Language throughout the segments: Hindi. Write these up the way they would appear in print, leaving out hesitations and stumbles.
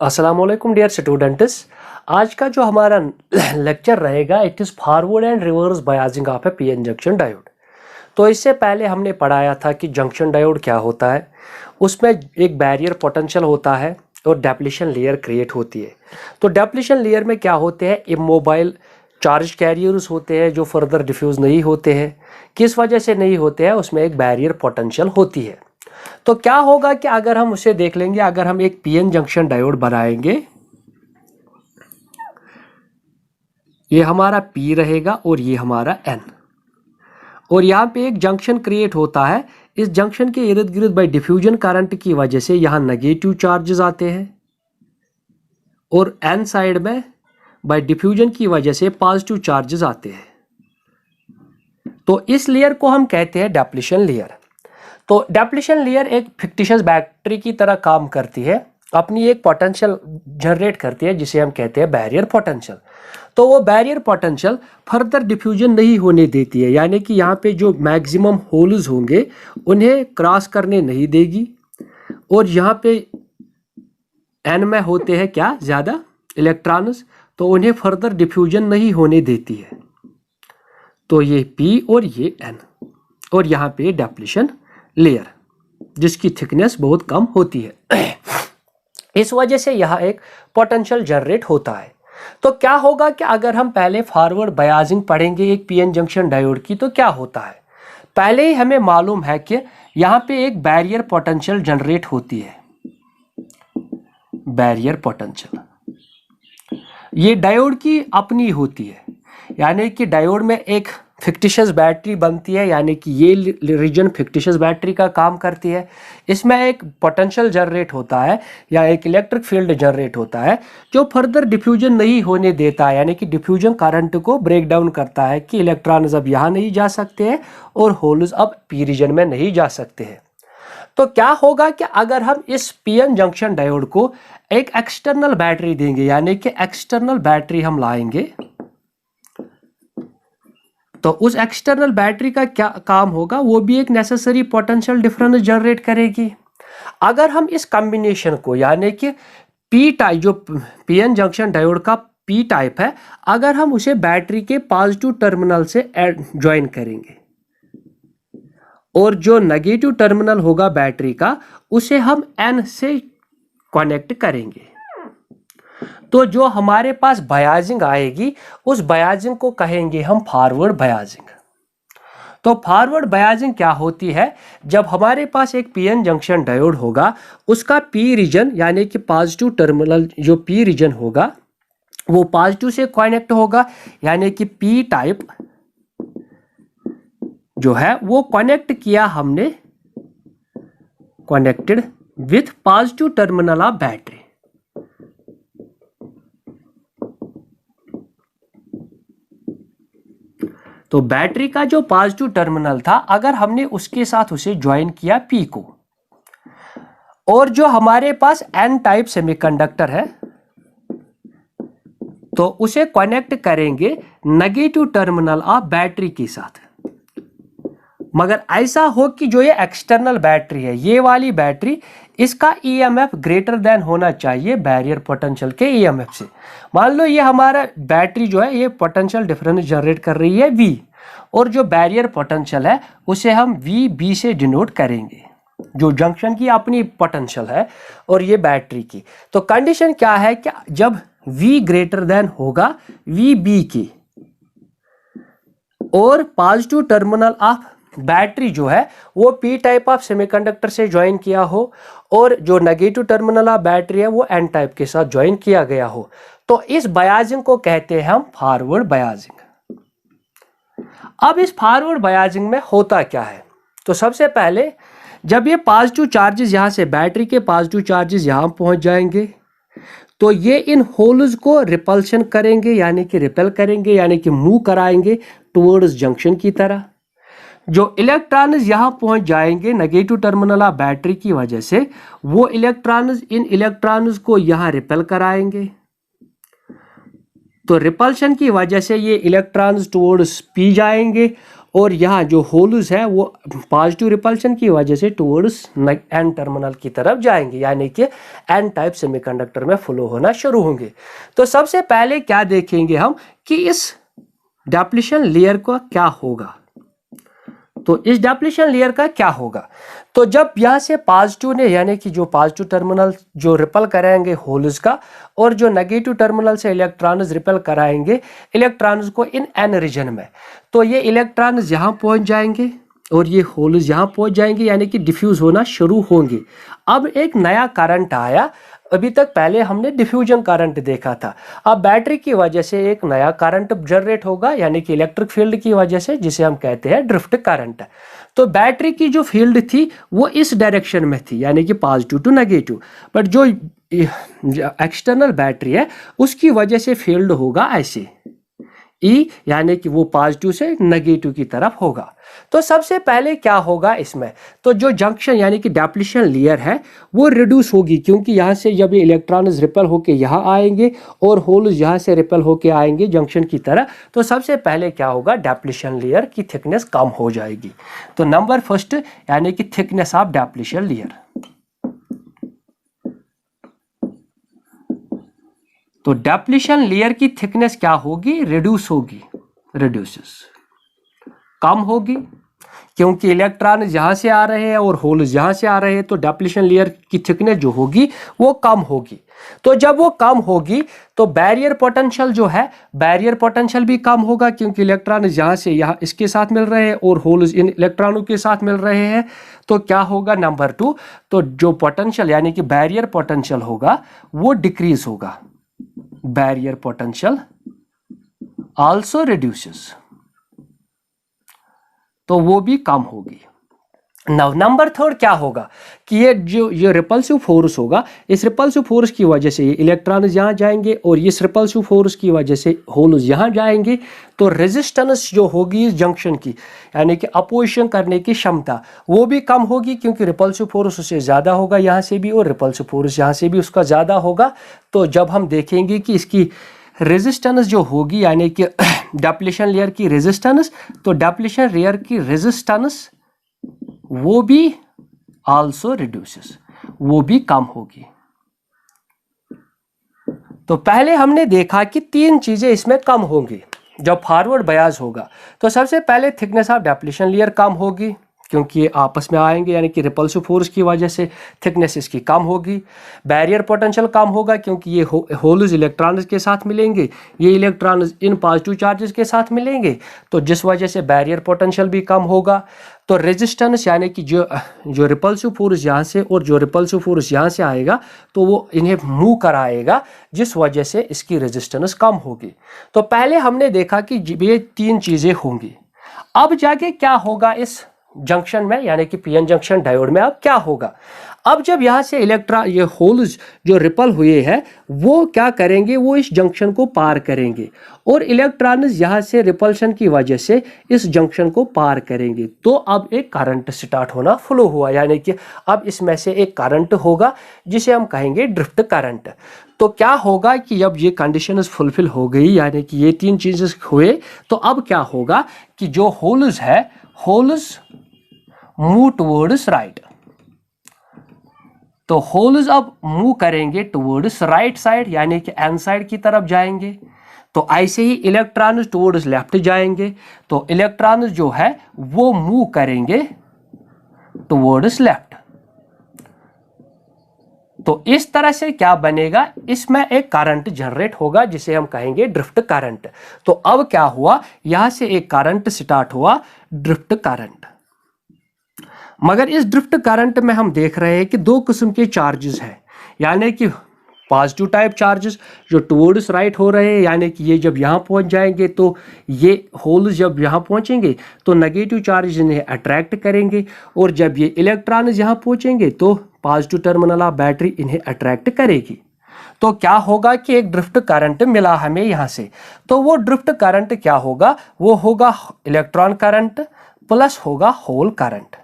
अस्सलाम वालेकुम डियर स्टूडेंट्स। आज का जो हमारा लेक्चर रहेगा it is forward and reverse biasing of a PN junction diode. तो इससे पहले हमने पढ़ाया था कि जंक्शन डायोड क्या होता है। उसमें एक बैरियर पोटेंशियल होता है और डेप्लीशन लेयर क्रिएट होती है। तो डेप्लीशन लेयर में क्या होते हैं, इमोबाइल चार्ज कैरियर्स होते हैं जो फर्दर डिफ्यूज़ नहीं होते हैं। किस वजह से नहीं होते हैं, उसमें एक बैरियर पोटेंशियल होती है। तो क्या होगा कि अगर हम उसे देख लेंगे, अगर हम एक पीएन जंक्शन डायोड बनाएंगे, ये हमारा पी रहेगा और ये हमारा एन, और यहाँ पे एक जंक्शन क्रिएट होता है। इस जंक्शन के इर्द गिर्द बाय डिफ्यूजन करंट की वजह से यहाँ नेगेटिव चार्जेस आते हैं और एन साइड में बाय डिफ्यूजन की वजह से पॉजिटिव चार्जेस आते हैं। तो इस लेयर को हम कहते हैं डेप्लीशन लेयर। तो डेप्लीशन लेयर एक फिक्टिशियस बैटरी की तरह काम करती है, अपनी एक पोटेंशियल जनरेट करती है जिसे हम कहते हैं बैरियर पोटेंशियल। तो वो बैरियर पोटेंशियल फर्दर डिफ्यूजन नहीं होने देती है, यानी कि यहाँ पे जो मैक्सिमम होल्स होंगे उन्हें क्रॉस करने नहीं देगी, और यहाँ पे एन में होते हैं क्या, ज़्यादा इलेक्ट्रॉन्स, तो उन्हें फर्दर डिफ्यूजन नहीं होने देती है। तो ये पी और ये एन, और यहाँ पे डेप्लीशन लेयर जिसकी थिकनेस बहुत कम होती है। इस वजह से यह एक पोटेंशियल जनरेट होता है। तो क्या होगा कि अगर हम पहले फॉरवर्ड बायसिंग पढ़ेंगे एक पीएन जंक्शन डायोड की, तो क्या होता है। पहले ही हमें मालूम है कि यहाँ पे एक बैरियर पोटेंशियल जनरेट होती है। बैरियर पोटेंशियल ये डायोड की अपनी होती है, यानी कि डायोड में एक फिक्टिशियस बैटरी बनती है, यानी कि ये रीजन फिक्टिशियस बैटरी का काम करती है। इसमें एक पोटेंशियल जनरेट होता है या एक इलेक्ट्रिक फील्ड जनरेट होता है जो फर्दर डिफ्यूजन नहीं होने देता है, यानी कि डिफ्यूजन करंट को ब्रेक डाउन करता है कि इलेक्ट्रॉन्स अब यहाँ नहीं जा सकते हैं और होल्स अब पी रीजन में नहीं जा सकते हैं। तो क्या होगा कि अगर हम इस पीएन जंक्शन डायोड को एक एक्सटर्नल बैटरी देंगे, यानी कि एक्सटर्नल बैटरी हम लाएंगे, तो उस एक्सटर्नल बैटरी का क्या काम होगा, वो भी एक नेसेसरी पोटेंशियल डिफरेंस जनरेट करेगी। अगर हम इस कॉम्बिनेशन को, यानी कि पी टाइप, जो पीएन जंक्शन डायोड का पी टाइप है, अगर हम उसे बैटरी के पॉजिटिव टर्मिनल से ज्वाइन करेंगे और जो नेगेटिव टर्मिनल होगा बैटरी का उसे हम एन से कनेक्ट करेंगे, तो जो हमारे पास बायसिंग आएगी उस बायसिंग को कहेंगे हम फॉरवर्ड बायसिंग। तो फॉरवर्ड बायसिंग क्या होती है, जब हमारे पास एक पीएन जंक्शन डायोड होगा, उसका पी रीजन यानी कि पॉजिटिव टर्मिनल, जो पी रीजन होगा वो पॉजिटिव से कनेक्ट होगा, यानी कि पी टाइप जो है वो कनेक्ट किया हमने, connected with positive terminal of battery. तो बैटरी का जो पॉजिटिव टर्मिनल था, अगर हमने उसके साथ उसे ज्वाइन किया पी को, और जो हमारे पास एन टाइप सेमीकंडक्टर है तो उसे कनेक्ट करेंगे नेगेटिव टर्मिनल ऑफ बैटरी के साथ। मगर ऐसा हो कि जो ये एक्सटर्नल बैटरी है, ये वाली बैटरी, इसका ईएमएफ ग्रेटर देन होना चाहिए बैरियर पोटेंशियल के ईएमएफ से। मान लो ये हमारा बैटरी जो है ये पोटेंशियल डिफरेंस जनरेट कर रही है V, और जो बैरियर पोटेंशियल है उसे हम VB से डिनोट करेंगे, जो जंक्शन की अपनी पोटेंशियल है और ये बैटरी की। तो कंडीशन क्या है कि जब V ग्रेटर देन होगा VB की और पॉजिटिव टर्मिनल ऑफ बैटरी जो है वो पी टाइप ऑफ सेमीकंडक्टर से ज्वाइन किया हो, और जो नेगेटिव टर्मिनल ऑफ बैटरी है वो एन टाइप के साथ ज्वाइन किया गया हो, तो इस बायसिंग को कहते हैं हम फॉरवर्ड बायसिंग। अब इस फॉरवर्ड बायसिंग में होता क्या है, तो सबसे पहले जब ये पॉजिटिव चार्जेस यहाँ से, बैटरी के पॉजिटिव चार्जेस यहाँ पहुँच जाएंगे, तो ये इन होल्स को रिपल्शन करेंगे, यानी कि रिपेल करेंगे, यानी कि मूव कराएंगे टुवर्ड्स जंक्शन की तरह। जो इलेक्ट्रॉन्स यहाँ पहुंच जाएंगे नेगेटिव टर्मिनल ऑफ बैटरी की वजह से, वो इलेक्ट्रॉन्स इन इलेक्ट्रॉन्स को यहाँ रिपेल कराएंगे। तो रिपल्शन की वजह से ये इलेक्ट्रॉन्स टुवर्ड्स पी जाएंगे और यहाँ जो होल्स है वो पॉजिटिव रिपल्शन की वजह से टुवर्ड्स एन टर्मिनल की तरफ जाएंगे, यानी कि एन टाइप सेमीकंडक्टर में फ्लो होना शुरू होंगे। तो सबसे पहले क्या देखेंगे हम कि इस डिप्लीशन लेयर का क्या होगा। तो इस डिप्लीशन लेयर का क्या होगा, तो जब यहाँ से पॉजिटिव ने यानी कि जो पॉजिटिव टर्मिनल जो रिपल कराएंगे होल्स का, और जो नेगेटिव टर्मिनल से इलेक्ट्रॉन्स रिपल कराएंगे इलेक्ट्रॉन्स को इन एन रीजन में, तो ये इलेक्ट्रॉन्स यहाँ पहुँच जाएंगे और ये होल्स यहाँ पहुँच जाएंगे, यानी कि डिफ्यूज होना शुरू होंगे। अब एक नया करंट आया, अभी तक पहले हमने डिफ्यूजन करंट देखा था, अब बैटरी की वजह से एक नया करंट जनरेट होगा, यानी कि इलेक्ट्रिक फील्ड की वजह से, जिसे हम कहते हैं ड्रिफ्ट करंट। तो बैटरी की जो फील्ड थी वो इस डायरेक्शन में थी, यानी कि पॉजिटिव टू नेगेटिव, बट जो एक्सटर्नल बैटरी है उसकी वजह से फील्ड होगा ऐसे ई, यानी कि वो पॉजिटिव से नेगेटिव की तरफ होगा। तो सबसे पहले क्या होगा इसमें, तो जो जंक्शन यानी कि डिप्लीशन लेयर है वो रिड्यूस होगी, क्योंकि यहाँ से जब ये इलेक्ट्रॉन्स रिपेल होके यहाँ आएंगे और होल्स यहाँ से रिपेल होके आएंगे जंक्शन की तरह, तो सबसे पहले क्या होगा, डिप्लीशन लेयर की थिकनेस कम हो जाएगी। तो नंबर फर्स्ट यानी कि थिकनेस ऑफ डिप्लीशन लेयर। तो डिप्लीशन लेयर की थिकनेस क्या होगी, रिड्यूस होगी, रिड्यूसेस, कम होगी, क्योंकि इलेक्ट्रॉन यहाँ से आ रहे हैं और होल्स यहाँ से आ रहे हैं, तो डिप्लीशन लेयर की थिकनेस जो होगी वो कम होगी। तो जब वो कम होगी तो बैरियर पोटेंशियल जो है, बैरियर पोटेंशियल भी कम होगा, क्योंकि इलेक्ट्रॉन यहाँ से यहाँ इसके साथ मिल रहे हैं और होल्स इन इलेक्ट्रॉनों के साथ मिल रहे हैं। तो क्या होगा, नंबर 2, तो जो पोटेंशियल यानी कि बैरियर पोटेंशियल होगा वो डिक्रीज होगा, बैरियर पोटेंशियल आल्सो रिड्यूसेस, तो वो भी कम होगी। नंबर 3 क्या होगा कि ये रिपल्सिव फोर्स होगा, इस रिपल्सिव फोर्स की वजह से ये इलेक्ट्रॉन यहाँ जाएंगे और इस रिपल्सिव फोर्स की वजह से होल्स यहाँ जाएंगे, तो रेजिस्टेंस जो होगी इस जंक्शन की यानी कि अपोजिशन करने की क्षमता वो भी कम होगी, क्योंकि रिपल्सिव फोर्स उससे ज़्यादा होगा यहाँ से भी और रिपल्सिव फोर्स यहाँ से भी उसका ज़्यादा होगा। तो जब हम देखेंगे कि इसकी रेजिस्टेंस जो होगी यानी कि डिप्लीशन लेयर की रेजिस्टेंस, तो डिप्लीशन लेयर की रेजिस्टेंस वो भी आल्सो रिड्यूसेस, वो भी कम होगी। तो पहले हमने देखा कि 3 चीजें इसमें कम होंगी जब फॉरवर्ड बयास होगा। तो सबसे पहले थिकनेस ऑफ डिप्लीशन लेयर कम होगी, क्योंकि ये आपस में आएंगे, यानी कि रिपल्सिव फोर्स की वजह से थिकनेस इसकी कम होगी। बैरियर पोटेंशियल कम होगा, क्योंकि ये होल्स इलेक्ट्रॉन्स के साथ मिलेंगे, ये इलेक्ट्रॉन्स इन पॉजिटिव चार्जेस के साथ मिलेंगे, तो जिस वजह से बैरियर पोटेंशियल भी कम होगा। तो रेजिस्टेंस यानी कि जो रिपल्सिव फोर्स यहाँ से और जो रिपल्सिव फोर्स यहाँ से आएगा तो वो इन्हें मूव कराएगा, जिस वजह से इसकी रेजिस्टेंस कम होगी। तो पहले हमने देखा कि ये 3 चीज़ें होंगी। अब जाके क्या होगा इस जंक्शन में, यानी कि पीएन जंक्शन डायोड में अब क्या होगा, अब जब यहाँ से ये होल्स जो रिपल हुए हैं वो क्या करेंगे, वो इस जंक्शन को पार करेंगे और इलेक्ट्रॉन्स यहाँ से रिपल्शन की वजह से इस जंक्शन को पार करेंगे। तो अब एक करंट स्टार्ट होना फ्लो हुआ, यानी कि अब इसमें से एक करंट होगा जिसे हम कहेंगे ड्रिफ्ट करंट। तो क्या होगा कि जब ये कंडीशन फुलफिल हो गई, यानी कि ये 3 चीजें हुए, तो अब क्या होगा कि जो होल्स है, होल्स मूव टुवर्ड्स राइट, तो होल्स अब मूव करेंगे टुवर्ड्स राइट साइड, यानी कि एन साइड की तरफ जाएंगे। तो ऐसे ही इलेक्ट्रॉन्स टुवर्ड्स लेफ्ट जाएंगे, तो इलेक्ट्रॉन्स जो है वो मूव करेंगे टुवर्ड्स लेफ्ट। तो इस तरह से क्या बनेगा, इसमें एक करंट जनरेट होगा जिसे हम कहेंगे ड्रिफ्ट करंट। तो अब क्या हुआ, यहां से एक करंट स्टार्ट हुआ, ड्रिफ्ट करंट। मगर इस ड्रिफ्ट करंट में हम देख रहे हैं कि 2 किस्म के चार्जेस हैं, यानी कि पॉजिटिव टाइप चार्जेस जो टुवर्ड्स राइट हो रहे हैं, यानी कि ये जब यहाँ पहुँच जाएंगे तो ये होल्स जब यहाँ पहुँचेंगे तो नेगेटिव चार्ज इन्हें अट्रैक्ट करेंगे, और जब ये इलेक्ट्रॉन्स यहाँ पहुँचेंगे तो पॉजिटिव टर्मिनल ऑफ बैटरी इन्हें अट्रैक्ट करेगी। तो क्या होगा कि एक ड्रिफ्ट करंट मिला हमें यहाँ से, तो वो ड्रिफ्ट करंट क्या होगा, वो होगा इलेक्ट्रॉन करंट प्लस होगा hole current.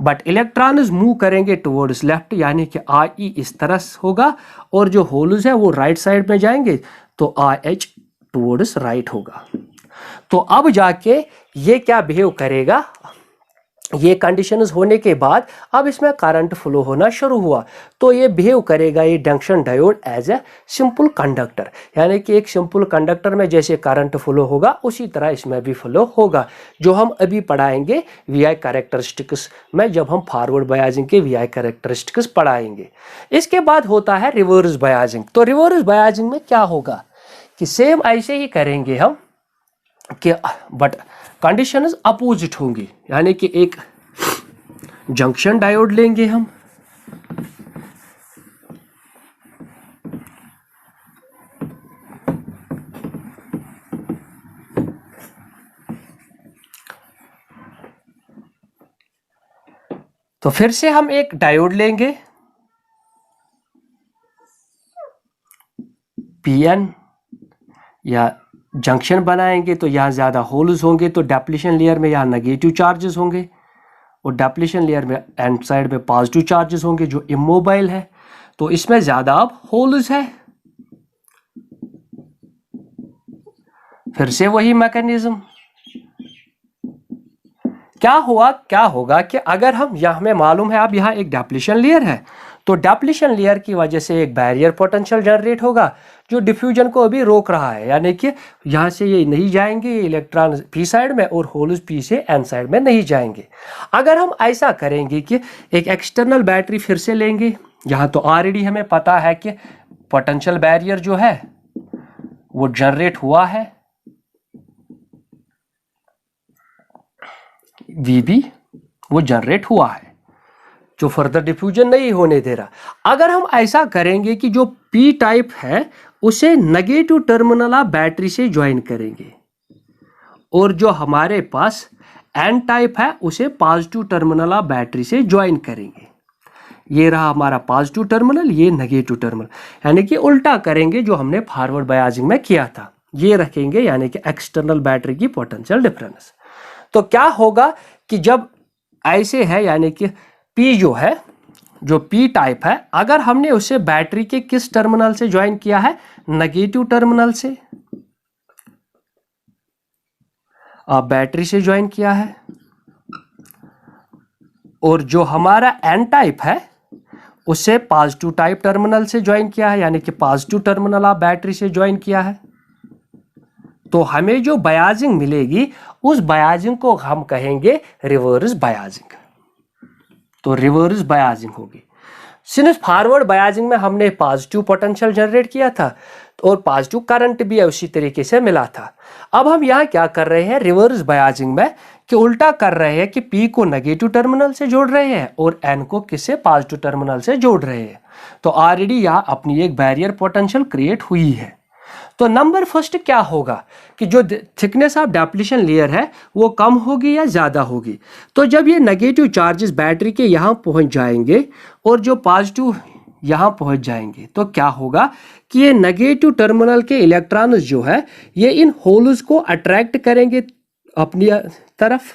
But electrons move करेंगे टुवर्ड्स लेफ्ट, यानी कि आई इस तरह होगा, और जो होल्स है वो राइट साइड में जाएंगे, तो आई एच टुवर्ड्स राइट होगा। तो अब जाके ये क्या बिहेव करेगा, ये कंडीशंस होने के बाद अब इसमें करंट फ्लो होना शुरू हुआ, तो ये बिहेव करेगा ये junction diode as a simple conductor, यानी कि एक सिंपल कंडक्टर में जैसे करंट फ्लो होगा उसी तरह इसमें भी फ्लो होगा, जो हम अभी पढ़ाएंगे वीआई कैरेक्टरिस्टिक्स में, जब हम फॉरवर्ड बायसिंग के वीआई कैरेक्टरिस्टिक्स पढ़ाएंगे। इसके बाद होता है रिवर्स बायसिंग। तो रिवर्स बायसिंग में क्या होगा कि सेम ऐसे ही करेंगे हम कि बट कंडीशंस अपोजिट होंगी, यानी कि एक जंक्शन डायोड लेंगे हम, तो फिर से हम एक डायोड लेंगे पीएन, या जंक्शन बनाएंगे तो यहाँ ज़्यादा होल्स होंगे, तो डेप्लीशन लेयर में यहाँ नेगेटिव चार्जेस होंगे और डेप्लीशन लेयर में एंड साइड में पॉजिटिव चार्जेस होंगे जो इमोबाइल है, तो इसमें ज़्यादा अब होल्स है। फिर से वही मैकेनिज्म, क्या होगा कि अगर हम यहाँ हमें मालूम है अब यहाँ एक डेप्लीशन लेयर है, तो डेप्लीशन लेयर की वजह से एक बैरियर पोटेंशियल जनरेट होगा जो डिफ्यूजन को अभी रोक रहा है, यानी कि यहाँ से ये नहीं जाएंगे ये इलेक्ट्रॉन पी साइड में और होल्स पी से एन साइड में नहीं जाएंगे। अगर हम ऐसा करेंगे कि एक एक्सटर्नल बैटरी फिर से लेंगे, यहाँ तो ऑलरेडी हमें पता है कि पोटेंशियल बैरियर जो है वो जनरेट हुआ है, वीबी वो जनरेट हुआ है जो फर्दर डिफ्यूजन नहीं होने दे रहा। अगर हम ऐसा करेंगे कि जो पी टाइप है उसे नेगेटिव टर्मिनल ऑफ बैटरी से ज्वाइन करेंगे और जो हमारे पास एन टाइप है उसे पॉजिटिव टर्मिनल ऑफ बैटरी से ज्वाइन करेंगे, ये रहा हमारा पॉजिटिव टर्मिनल, ये नेगेटिव टर्मिनल, यानी कि उल्टा करेंगे जो हमने फॉरवर्ड बायसिंग में किया था, ये रखेंगे यानी कि एक्सटर्नल बैटरी की पोटेंशियल डिफरेंस। तो क्या होगा कि जब ऐसे है यानी कि पी जो है जो पी टाइप है, अगर हमने उसे बैटरी के किस टर्मिनल से ज्वाइन किया है, नेगेटिव टर्मिनल से, बैटरी से ज्वाइन किया है, और जो हमारा एन टाइप है उसे पॉजिटिव टाइप टर्मिनल से ज्वाइन किया है, यानी कि पॉजिटिव टर्मिनल ऑफ बैटरी से ज्वाइन किया है, तो हमें जो बायसिंग मिलेगी उस बायसिंग को हम कहेंगे रिवर्स बायसिंग। तो रिवर्स बायसिंग होगी। सिंस फॉरवर्ड बायसिंग में हमने पॉजिटिव पोटेंशियल जनरेट किया था और पॉजिटिव करंट भी उसी तरीके से मिला था। अब हम यहाँ क्या कर रहे हैं रिवर्स बायसिंग में कि उल्टा कर रहे हैं कि पी को नेगेटिव टर्मिनल से जोड़ रहे हैं और एन को किससे पॉजिटिव टर्मिनल से जोड़ रहे हैं। तो ऑलरेडी यहाँ अपनी एक बैरियर पोटेंशियल क्रिएट हुई है। तो नंबर फर्स्ट क्या होगा कि जो थिकनेस ऑफ डेप्लीशन लेयर है वो कम होगी या ज़्यादा होगी। तो जब ये नेगेटिव चार्जेस बैटरी के यहाँ पहुँच जाएंगे और जो पॉजिटिव यहाँ पहुँच जाएंगे, तो क्या होगा कि ये नेगेटिव टर्मिनल के इलेक्ट्रॉन्स जो है ये इन होल्स को अट्रैक्ट करेंगे अपनी तरफ,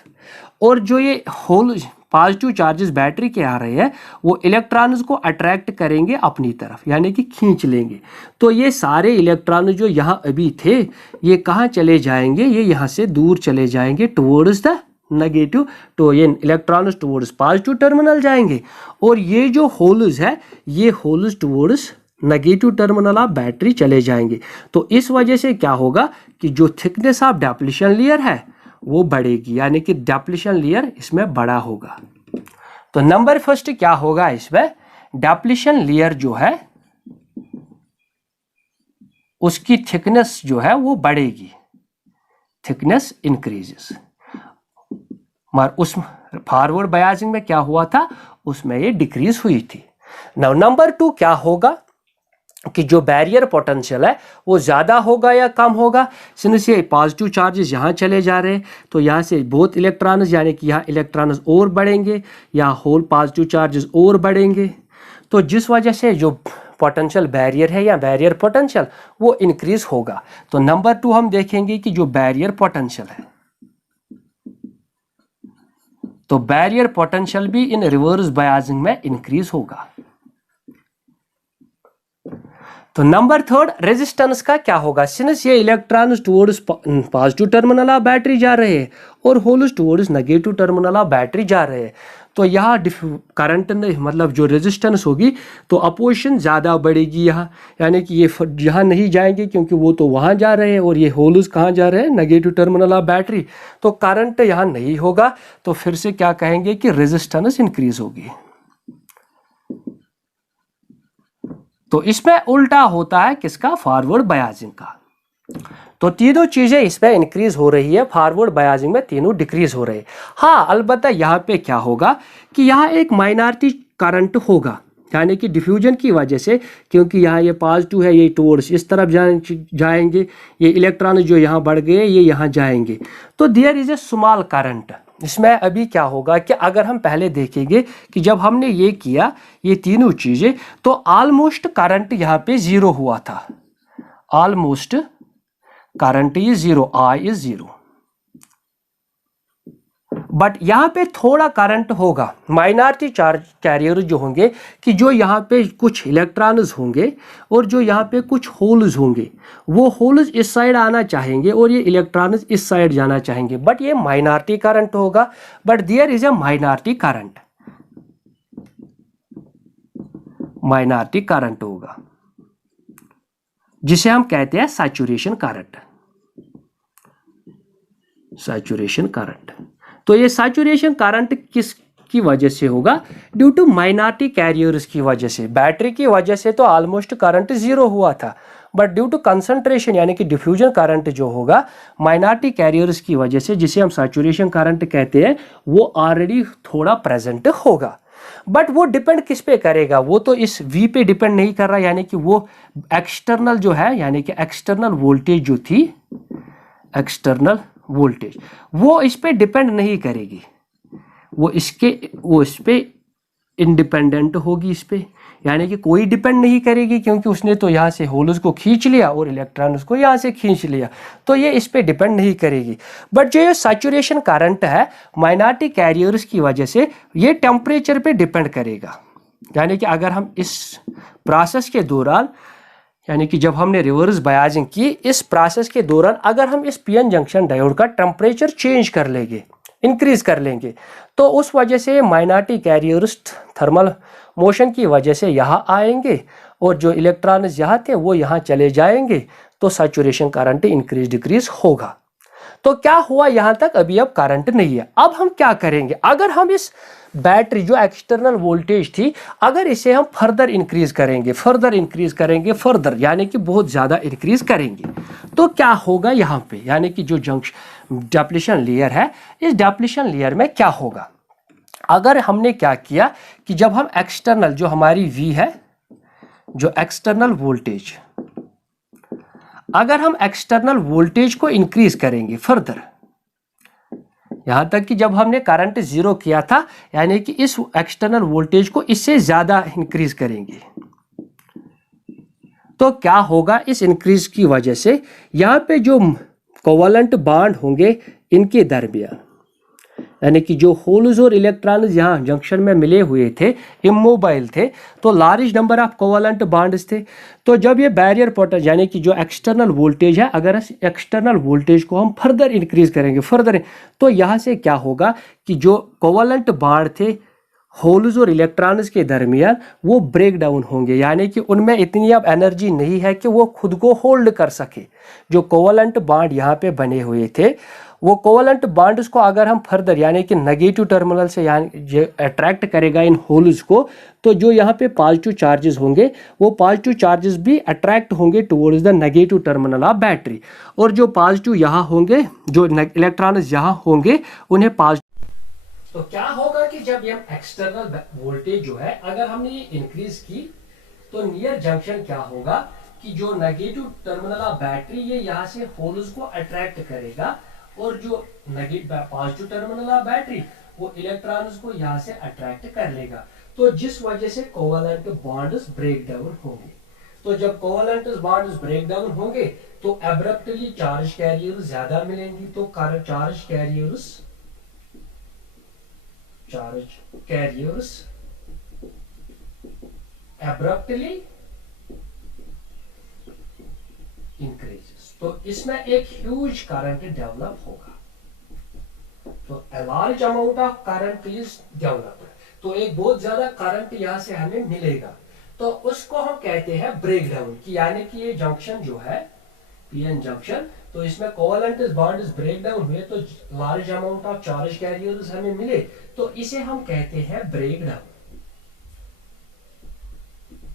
और जो ये होल पॉजिटिव चार्जेस बैटरी के आ रहे हैं वो इलेक्ट्रॉन्स को अट्रैक्ट करेंगे अपनी तरफ, यानी कि खींच लेंगे। तो ये सारे इलेक्ट्रॉन जो यहाँ अभी थे ये कहाँ चले जाएंगे, ये यहाँ से दूर चले जाएंगे टुवर्ड्स द नेगेटिव, तो ये इलेक्ट्रॉन्स टुवर्ड्स पॉजिटिव टर्मिनल जाएंगे, और ये जो होल्स है ये holes towards negative terminal of battery चले जाएंगे। तो इस वजह से क्या होगा कि जो थिकनेस ऑफ डेप्लीशन लेयर है वो बढ़ेगी, यानी कि डेप्लीशन लेयर इसमें बड़ा होगा। तो नंबर फर्स्ट क्या होगा इसमें, डेप्लीशन लेयर जो है उसकी थिकनेस जो है वो बढ़ेगी, थिकनेस इंक्रीजेस। मगर उस फॉरवर्ड बायसिंग में क्या हुआ था, उसमें ये डिक्रीज हुई थी। नाउ नंबर टू क्या होगा कि जो बैरियर पोटेंशियल है वो ज़्यादा होगा या कम होगा। सिंस ये पॉजिटिव चार्जेस यहाँ चले जा रहे हैं तो यहाँ से बहुत इलेक्ट्रॉन्स यानी कि यहाँ इलेक्ट्रॉन्स और बढ़ेंगे, यहाँ होल पॉजिटिव चार्जेस और बढ़ेंगे, तो जिस वजह से जो पोटेंशियल बैरियर है या बैरियर पोटेंशियल वो इंक्रीज होगा। तो नंबर टू हम देखेंगे कि जो बैरियर पोटेंशियल है, तो बैरियर पोटेंशियल भी इन रिवर्स बायसिंग में इंक्रीज होगा। तो नंबर थर्ड रेजिस्टेंस का क्या होगा, सिंस ये electrons towards positive terminal of battery जा रहे हैं और holes towards negative terminal of battery जा रहे हैं, तो यहाँ करंट मतलब जो रेजिस्टेंस होगी तो अपोजिशन ज़्यादा बढ़ेगी यहाँ, यानी कि ये यहाँ नहीं जाएंगे क्योंकि वो तो वहाँ जा रहे हैं और ये होल्स कहाँ जा रहे हैं, नेगेटिव टर्मिनल ऑफ बैटरी, तो करंट यहाँ नहीं होगा। तो फिर से क्या कहेंगे कि रेजिस्टेंस इंक्रीज होगी। तो इसमें उल्टा होता है किसका, फॉरवर्ड बायसिंग का। तो तीनों चीजें इसमें इंक्रीज हो रही है, फॉरवर्ड बायसिंग में तीनों डिक्रीज हो रहे हैं। हाँ, अलबत्ता यहाँ पे क्या होगा कि यहाँ एक माइनॉरिटी करंट होगा, यानी कि डिफ्यूजन की वजह से, क्योंकि यहाँ ये पॉजिटिव है, ये टुवर्ड्स इस तरफ जाएंगे, ये इलेक्ट्रॉन जो यहाँ बढ़ गए ये यहाँ जाएंगे, तो there is a small current. इसमें अभी क्या होगा कि अगर हम पहले देखेंगे कि जब हमने ये किया ये तीनों चीजें, तो ऑलमोस्ट करंट यहाँ पे जीरो हुआ था, almost current is zero, I is zero, but यहाँ पे थोड़ा करंट होगा, माइनॉरिटी चार्ज कैरियर जो होंगे कि जो यहाँ पे कुछ इलेक्ट्रॉन्स होंगे और जो यहाँ पे कुछ होल्स होंगे, वो होल्स इस साइड आना चाहेंगे और ये इलेक्ट्रॉन्स इस साइड जाना चाहेंगे, बट ये माइनॉरिटी करंट होगा, but there is a minority current, minority current होगा जिसे हम कहते हैं सैचुरेशन करंट, सैचुरेशन करंट। तो ये सैचुरेशन करंट किस की वजह से होगा, ड्यू टू माइनॉरिटी कैरियर्स की वजह से। बैटरी की वजह से तो ऑलमोस्ट करंट जीरो हुआ था, बट ड्यू टू कंसंट्रेशन यानी कि डिफ्यूजन करंट जो होगा माइनॉरिटी कैरियर्स की वजह से, जिसे हम सैचुरेशन करंट कहते हैं, वो ऑलरेडी थोड़ा प्रेजेंट होगा। बट वो डिपेंड किस पे करेगा, वो तो इस V पे डिपेंड नहीं कर रहा, यानी कि वो एक्सटर्नल जो है, यानी कि एक्सटर्नल वोल्टेज जो थी, एक्सटर्नल वोल्टेज वो इस पे डिपेंड नहीं करेगी, वो इस पे इंडिपेंडेंट होगी, इस पे यानी कि कोई डिपेंड नहीं करेगी, क्योंकि उसने तो यहाँ से होल्स को खींच लिया और इलेक्ट्रॉन्स को यहाँ से खींच लिया, तो ये इस पे डिपेंड नहीं करेगी। बट जो ये सैचुरेशन करंट है माइनॉरिटी कैरियर्स की वजह से, ये टेम्परेचर पे डिपेंड करेगा, यानी कि अगर हम इस प्रोसेस के दौरान, यानी कि जब हमने रिवर्स बायसिंग की, इस प्रोसेस के दौरान अगर हम इस पीएन जंक्शन डायोड का टेम्परेचर चेंज कर लेंगे, इंक्रीज कर लेंगे, तो उस वजह से माइनॉरिटी कैरियर्स थर्मल मोशन की वजह से यहाँ आएंगे और जो इलेक्ट्रॉन्स यहाँ थे वो यहाँ चले जाएंगे, तो सैचुरेशन करंट इंक्रीज डिक्रीज होगा। तो क्या हुआ यहाँ तक, अभी अब करंट नहीं है। अब हम क्या करेंगे, अगर हम इस बैटरी जो एक्सटर्नल वोल्टेज थी, अगर इसे हम फर्दर इंक्रीज करेंगे, फर्दर यानी कि बहुत ज़्यादा इंक्रीज करेंगे, तो क्या होगा यहाँ पे, यानी कि जो जंक्शन डिप्लीशन लेयर है, इस डिप्लीशन लेयर में क्या होगा। अगर हमने क्या किया कि जब हम एक्सटर्नल जो हमारी V है, जो एक्सटर्नल वोल्टेज, अगर हम एक्सटर्नल वोल्टेज को इंक्रीज करेंगे फर्दर, यहां तक कि जब हमने करंट जीरो किया था, यानी कि इस एक्सटर्नल वोल्टेज को इससे ज्यादा इंक्रीज करेंगे, तो क्या होगा, इस इंक्रीज की वजह से यहां पे जो कोवलेंट बॉन्ड होंगे इनके दरमियान, यानी कि जो होल्स और इलेक्ट्रॉन्स यहाँ जंक्शन में मिले हुए थे, इमोबाइल थे, तो large number of covalent bonds थे। तो जब ये बैरियर पोटेंशियल यानी कि जो एक्सटर्नल वोल्टेज है, अगर इस एक्सटर्नल वोल्टेज को हम फर्दर इंक्रीज करेंगे फर्दर, तो यहाँ से क्या होगा कि जो कोवलेंट बॉन्ड थे होल्स और इलेक्ट्रॉन्स के दरमियान, वो ब्रेक डाउन होंगे, यानी कि उनमें इतनी अब एनर्जी नहीं है कि वो खुद को होल्ड कर सके। जो कोवलेंट बॉन्ड यहाँ पे बने हुए थे, वो कोवलेंट बॉन्ड्स को अगर हम फर्दर यानी कि नेगेटिव टर्मिनल से यानी अट्रैक्ट करेगा इन होल्स को, तो जो यहाँ पे पॉजिटिव चार्जेस होंगे, वो पॉजिटिव चार्जेस भी अट्रैक्ट होंगे towards the negative terminal of battery, और जो पॉजिटिव यहाँ होंगे, जो इलेक्ट्रॉन्स यहाँ होंगे, उन्हें पॉजिटिव। तो क्या होगा कि जब ये एक्सटर्नल वोल्टेज जो है अगर हमने ये इंक्रीज की, तो नियर जंक्शन क्या होगा कि जो नेगेटिव टर्मिनल ऑफ बैटरी ये यहाँ से होल्स को अट्रैक्ट करेगा, और जो negative positive terminal of battery वो इलेक्ट्रॉन्स को यहाँ से अट्रैक्ट कर लेगा, तो जिस वजह से कोवलेंट बॉन्ड्स ब्रेक डाउन होंगे। तो जब कोवलेंट बॉन्ड्स ब्रेक डाउन होंगे तो एब्रप्टली चार्ज कैरियर्स ज्यादा मिलेंगी, तो चार्ज कैरियर्स abruptly इंक्रीजेस। तो इसमें एक ह्यूज करंट डेवलप होगा। तो a large amount of current is developed, तो एक बहुत ज्यादा करंट यहां से हमें मिलेगा, तो उसको हम कहते हैं ब्रेक डाउन की, यानी कि ये जंक्शन जो है पीएन जंक्शन, तो इसमें कोवेलेंट बॉन्ड्स ब्रेक डाउन हुए तो large amount of charge carriers हमें मिले, तो इसे हम कहते हैं ब्रेक डाउन।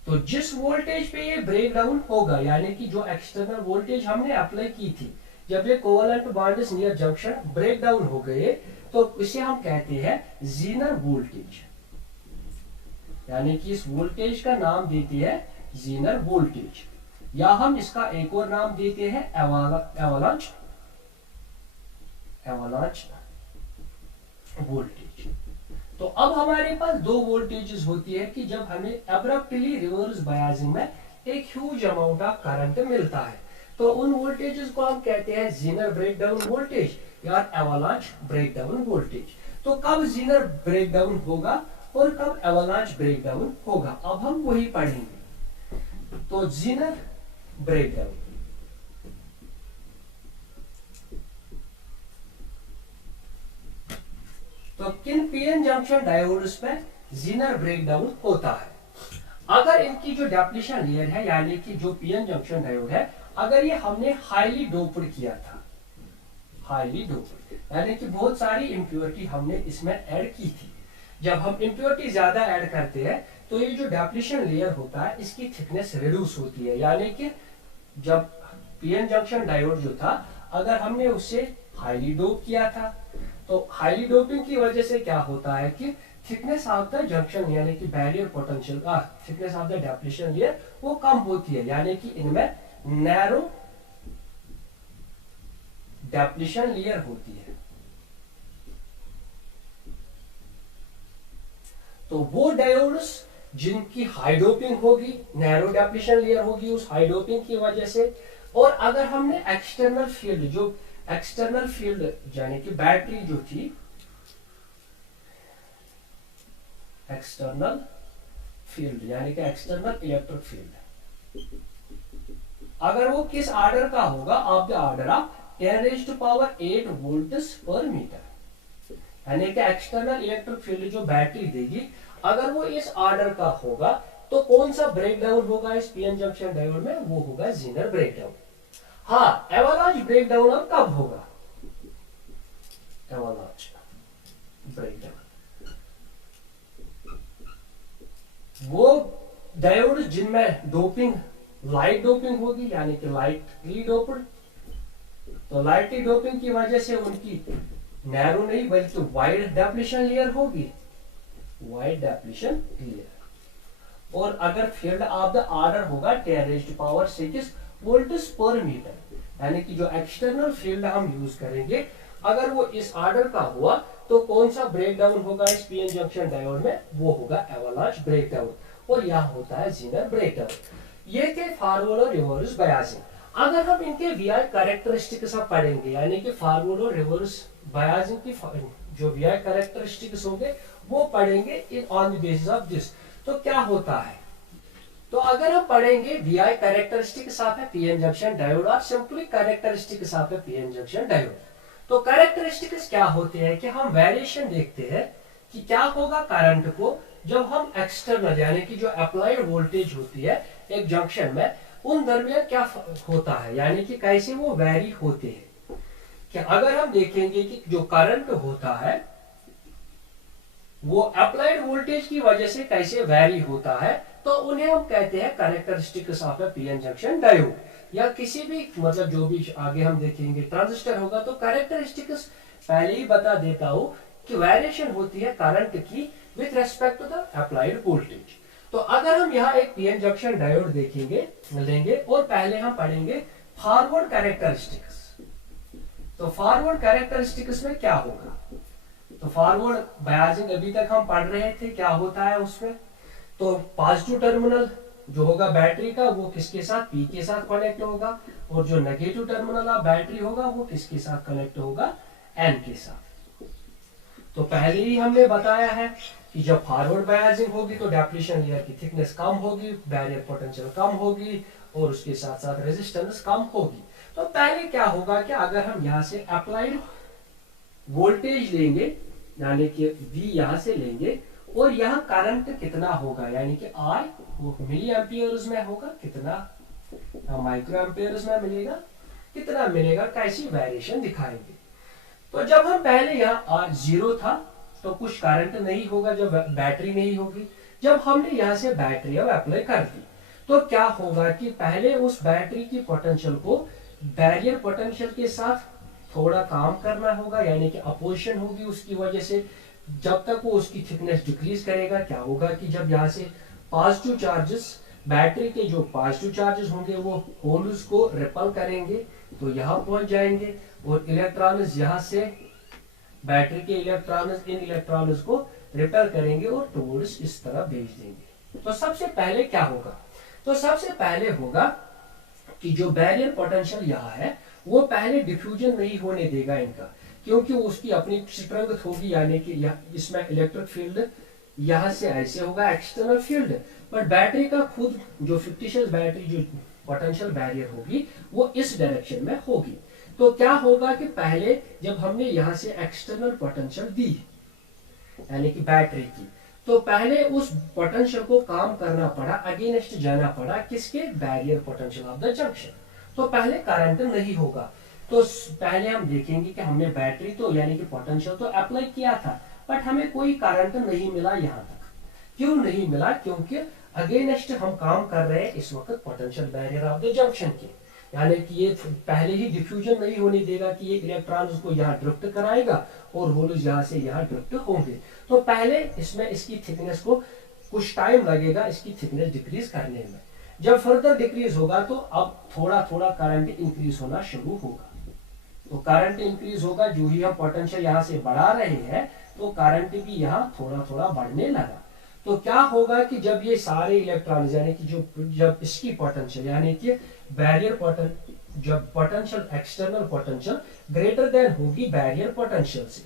तो जिस वोल्टेज पे ये ब्रेक डाउन होगा, यानी कि जो एक्सटर्नल वोल्टेज हमने अप्लाई की थी, जब ये covalent bonds near junction break down हो गए, तो इसे हम कहते हैं जीनर वोल्टेज, यानी कि इस वोल्टेज का नाम देते हैं जीनर वोल्टेज, या हम इसका एक और नाम देते हैं एवालांच वोल्टेज। तो अब हमारे पास दो वोल्टेजेस होती है कि जब हमें अब्रप्टली रिवर्स बायसिंग में एक ह्यूज अमाउंट ऑफ करंट मिलता है, तो उन वोल्टेजेस को हम कहते हैं जीनर ब्रेकडाउन वोल्टेज या एवालांच ब्रेकडाउन वोल्टेज। तो कब जीनर ब्रेकडाउन होगा और कब एवालांच ब्रेकडाउन होगा, अब हम वही पढ़ेंगे। तो जीनर ब्रेकडाउन, तो किन पीएन जंक्शन डायोड्स में जीनर ब्रेकडाउन होता है? अगर इनकी जो डेप्लीशन लेयर है, यानी कि जो पीएन जंक्शन डायोड है, अगर ये हमने हाईली डोप्ड किया था, हाईली डोप्ड यानी कि बहुत सारी इंप्योरिटी हमने इसमें ऐड की थी, जब हम इंप्योरिटी ज्यादा ऐड करते हैं तो ये जो डेप्लीशन लेयर होता है इसकी थिकनेस रिड्यूस होती है, यानी कि जब पीएन जंक्शन डायोड जो था, अगर हमने उसे हाईली डोप किया था, तो हाईली डोपिंग की वजह से क्या होता है कि थिकनेस ऑफ द जंक्शन, यानी कि barrier potential thickness of the depletion layer वो कम होती है, यानी कि इनमें नैरो डेप्लीशन लेयर होती है। तो वो डायोड्स जिनकी हाई डोपिंग होगी, नैरो डेप्लीशन लेयर होगी उस हाई डोपिंग की वजह से, और अगर हमने एक्सटर्नल फील्ड, जो एक्सटर्नल फील्ड यानी कि बैटरी जो थी, एक्सटर्नल फील्ड यानी कि एक्सटर्नल इलेक्ट्रिक फील्ड, अगर वो किस ऑर्डर का होगा, of the order of 10⁸ volts पर मीटर, यानी कि एक्सटर्नल इलेक्ट्रिक फील्ड जो बैटरी देगी, अगर वो इस ऑर्डर का होगा, तो कौन सा ब्रेकडाउन होगा इस पीएन जंक्शन डायोड में? वो होगा जीनर ब्रेकडाउन। हाँ, एवालांच ब्रेकडाउन अब कब होगा? एवालांच ब्रेकडाउन वो डायोड जिनमें डोपिंग लाइट डोपिंग होगी, यानी कि लाइटली डोप्ड, तो लाइटली डोपिंग की वजह से उनकी नैरो नहीं बल्कि वाइड डेप्लीशन लेयर होगी, वाइड डेप्लीशन लेयर, और अगर फील्ड ऑफ द ऑर्डर होगा 10⁶ वोल्ट्स पर मीटर, यानी कि जो एक्सटर्नल फील्ड हम यूज करेंगे, अगर वो इस ऑर्डर का हुआ, तो कौन सा ब्रेकडाउन होगा इस पीएन जंक्शन डायोड में? वो होगा एवालांच ब्रेकडाउन, और यह होता है जीनर ब्रेकडाउन। ये थे फॉरवर्ड और रिवर्स बायसिंग। अगर हम इनके वीआई कैरेक्टरिस्टिक्स अब पढ़ेंगे, यानी कि फॉरवर्ड और रिवर्स बायसिंग की जो वीआई कैरेक्टरिस्टिक्स होंगे वो पढ़ेंगे in on the basis of this. तो क्या होता है? तो अगर हम पढ़ेंगे VI characteristics of a PN junction diode और simply characteristics of a PN junction diode, तो कैरेक्टरिस्टिक्स क्या होते हैं कि हम वेरिएशन देखते हैं कि क्या होगा करंट को जब हम एक्सटर्नल, यानी कि जो अप्लाइड वोल्टेज होती है एक जंक्शन में, उन दरमियान क्या होता है, यानी कि कैसे वो वेरी होते हैं। कि अगर हम देखेंगे कि जो करंट होता है वो अप्लाइड वोल्टेज की वजह से कैसे वेरी होता है, तो उन्हें हम कहते हैं characteristics of a PN junction diode, या किसी भी मतलब जो भी आगे हम देखेंगे ट्रांजिस्टर होगा, तो कैरेक्टरिस्टिक्स पहले ही बता देता हूं कि वेरिएशन होती है करंट की with respect to the applied voltage. तो अगर हम यहाँ एक पीएन जंक्शन डायोड देखेंगे लेंगे, और पहले हम पढ़ेंगे फॉरवर्ड कैरेक्टरिस्टिक्स। तो फॉरवर्ड कैरेक्टरिस्टिक्स में क्या होगा? तो फॉरवर्ड बायसिंग अभी तक हम पढ़ रहे थे, क्या होता है उसमें? तो पॉजिटिव टर्मिनल जो होगा बैटरी का वो किसके साथ? पी के साथ कनेक्ट होगा, और जो नेगेटिव टर्मिनल ऑफ बैटरी होगा वो किसके साथ कनेक्ट होगा? एन के साथ। तो पहले ही हमने बताया है कि जब फॉरवर्ड बायसिंग होगी तो डेप्लीशन लेयर की थिकनेस कम होगी, बैरियर पोटेंशियल कम होगी, और उसके साथ साथ रेजिस्टेंस कम होगी। तो पहले क्या होगा कि अगर हम यहाँ से अप्लाइड वोल्टेज लेंगे यानी कि V यहाँ से लेंगे और यहाँ करंट कितना होगा यानी कि I वो मिली एम्पियर्स में होगा, कितना माइक्रो एम्पियर्स में मिलेगा, कितना मिलेगा, कैसी वेरिएशन दिखाएंगे। तो जब हम पहले यहाँ जीरो था तो कुछ करंट नहीं होगा जब बैटरी नहीं होगी। जब हमने यहाँ से बैटरी अब अप्लाई कर दी तो क्या होगा कि पहले उस बैटरी की पोटेंशियल को बैरियर पोटेंशियल के साथ थोड़ा काम करना होगा यानी कि अपोजिशन होगी उसकी वजह से। जब तक वो उसकी थिकनेस डिक्रीज करेगा क्या होगा कि जब यहाँ से पॉजिटिव चार्जेस बैटरी के जो पॉजिटिव चार्जेस होंगे वो होल्स को रिपल करेंगे तो यहाँ पहुंच जाएंगे और इलेक्ट्रॉन्स यहाँ से बैटरी के इलेक्ट्रॉन्स इन इलेक्ट्रॉन्स को रिपेल करेंगे और टुवर्ड्स इस तरह भेज देंगे। तो सबसे पहले क्या होगा, तो सबसे पहले होगा कि जो बैरियर पोटेंशियल यहाँ है वो पहले डिफ्यूजन नहीं होने देगा इनका, क्योंकि उसकी अपनी स्ट्रेंथ होगी यानी कि इसमें इलेक्ट्रिक फील्ड यहाँ से ऐसे होगा एक्सटर्नल फील्ड, बट बैटरी का खुद जो फिक्टिशियस बैटरी जो पोटेंशियल बैरियर होगी वो इस डायरेक्शन में होगी। तो क्या होगा कि पहले जब हमने यहाँ से एक्सटर्नल पोटेंशियल दी यानी कि बैटरी की, तो पहले उस पोटेंशियल को काम करना पड़ा, अगेंस्ट जाना पड़ा किसके, barrier potential of the junction. तो पहले करंट नहीं होगा। तो पहले हम देखेंगे कि हमने बैटरी तो यानी कि पोटेंशियल तो अप्लाई किया था बट हमें कोई करंट नहीं मिला यहाँ तक। क्यों नहीं मिला, क्योंकि अगेंस्ट हम काम कर रहे हैं इस वक्त potential barrier of the junction के, यानी कि ये पहले ही डिफ्यूजन नहीं होने देगा कि ये इलेक्ट्रॉन्स को यहाँ ड्रिफ्ट कराएगा और होल्स यहाँ से यहाँ ड्रिफ्ट होंगे। तो पहले इसमें इसकी थिकनेस को कुछ टाइम लगेगा इसकी थिकनेस डिक्रीज करने में। जब फर्दर डिक्रीज होगा तो अब थोड़ा थोड़ा करंट इंक्रीज होना शुरू होगा। तो करंट इंक्रीज होगा, जो ही हम पोटेंशियल यहाँ से बढ़ा रहे हैं तो करंट भी यहाँ थोड़ा थोड़ा बढ़ने लगा। तो क्या होगा कि जब ये सारे इलेक्ट्रॉन यानी कि जब इसकी पोटेंशियल यानी कि बैरियर पोटेंशियल जब potential external potential greater than होगी बैरियर पोटेंशियल से,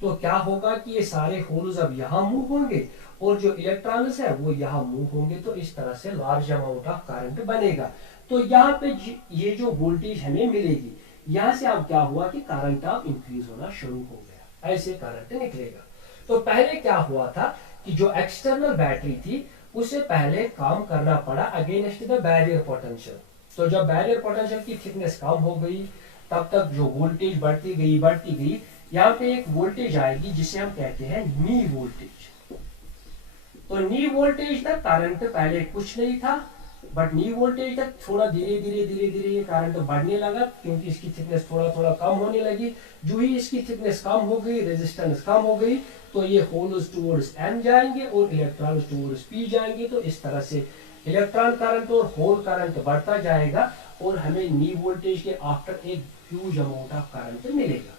तो क्या होगा कि ये सारे होल्स अब यहाँ मूव होंगे और जो इलेक्ट्रॉन्स है वो यहाँ मूव होंगे। तो इस तरह से लार्ज अमाउंट ऑफ करंट बनेगा। तो यहाँ पे ये जो वोल्टेज हमें मिलेगी यहाँ से अब क्या हुआ कि करंट अब इंक्रीज होना शुरू हो गया, ऐसे करंट निकलेगा। तो पहले क्या हुआ था कि जो एक्सटर्नल बैटरी थी उसे पहले काम करना पड़ा अगेंस्ट द बैरियर पोटेंशियल। तो जब बैरियर पोटेंशियल की थिकनेस कम हो गई तब तक जो वोल्टेज बढ़ती गई, यहाँ पे एक वोल्टेज आएगी जिसे हम कहते हैं नी वोल्टेज। तो नी वोल्टेज तक करंट पहले कुछ नहीं था, बट नी वोल्टेज तक थोड़ा धीरे धीरे ये करंट बढ़ने लगा क्योंकि इसकी थिकनेस थोड़ा थोड़ा कम होने लगी। जो ही इसकी थिकनेस कम हो गई, रेजिस्टेंस कम हो गई, तो ये होल्स टुवर्ड्स एन जाएंगे और इलेक्ट्रॉन्स टुवर्ड्स पी जाएंगे। तो इस तरह से इलेक्ट्रॉन करंट और होल करंट बढ़ता जाएगा और हमें नी वोल्टेज के आफ्टर एक ह्यूज अमाउंट ऑफ करंट मिलेगा।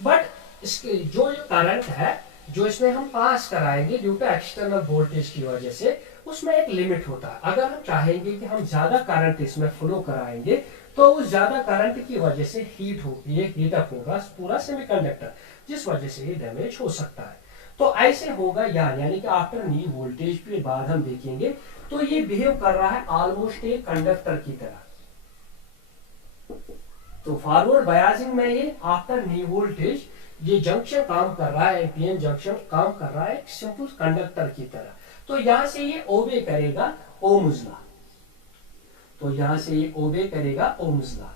बट इसके जो करंट है जो इसमें हम पास कराएंगे ड्यू टू एक्सटर्नल वोल्टेज की वजह से, उसमें एक लिमिट होता है। अगर हम चाहेंगे कि हम ज्यादा करंट इसमें फ्लो कराएंगे तो उस ज्यादा करंट की वजह से हीट होगी, ये हीट अप होगा पूरा सेमीकंडक्टर, जिस वजह से ये डैमेज हो सकता है। तो ऐसे होगा यानी कि आफ्टर नी वोल्टेज के बाद हम देखेंगे तो ये बिहेव कर रहा है ऑलमोस्ट एक कंडक्टर की तरह। तो फॉरवर्ड बायसिंग में ये आफ्टर नी वोल्टेज ये जंक्शन काम कर रहा है, पीएन जंक्शन काम कर रहा है सिंपल कंडक्टर की तरह। तो यहां से ये ओबे करेगा ओम्स लॉ, तो यहां से ये ओबे करेगा ओम्स लॉ।